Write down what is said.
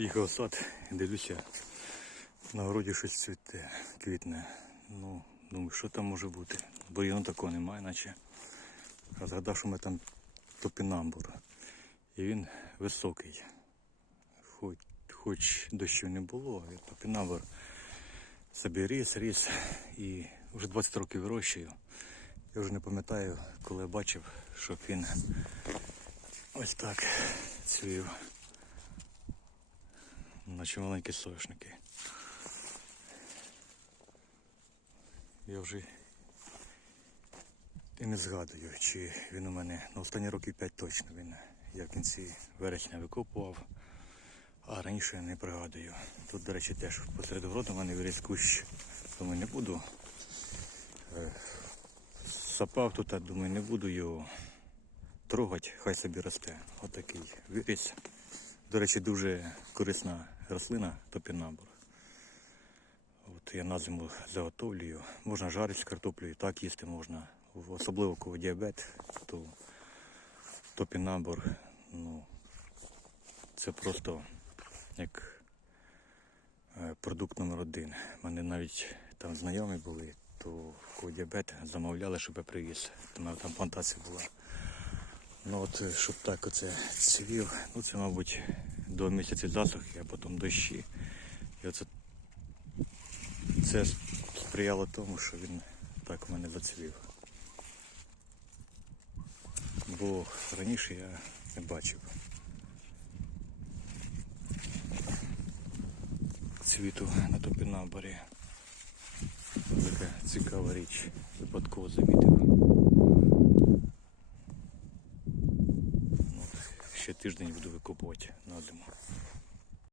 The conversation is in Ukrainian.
Їхав сад, дивлюся, на городі щось цвіте, квітне. Ну, думаю, що там може бути? Бо такого немає, наче. А згадав, що ми там топінамбур. І він високий. Хоч, хоч дощу не було, і топінамбур собі ріс, ріс. І вже 20 років вирощую. Я вже не пам'ятаю, коли я бачив, щоб він ось так цвів. Наче маленькі соняшники. Я вже і не згадую, чи він у мене на останні років 5 точно він. Я в кінці вересня викопував, а раніше я не пригадую. Тут, до речі, теж посеред городу в мене виріс кущ, думаю, не буду. Е, Сапав тут, а думаю, не буду його трогати, хай собі росте. Отакий виріс. До речі, дуже корисна рослина топінамбур. От я на зиму заготовлюю. Можна жарити з картоплею, так їсти можна. Особливо коли діабет, то топінамбур, ну, це просто як е, продукт номер один. У мене навіть там знайомі були, то кого діабет замовляли, щоб я привіз. Мене там плантація була. Ну от, щоб так оце цвів, ну це, мабуть, до місяця засухи, а потім дощі. І оце це сприяло тому, що він так у мене зацвів. Бо раніше я не бачив цвіту на топінаборі. Така цікава річ. Випадково замітив. Ну, ще тиждень буду викопувати на зиму.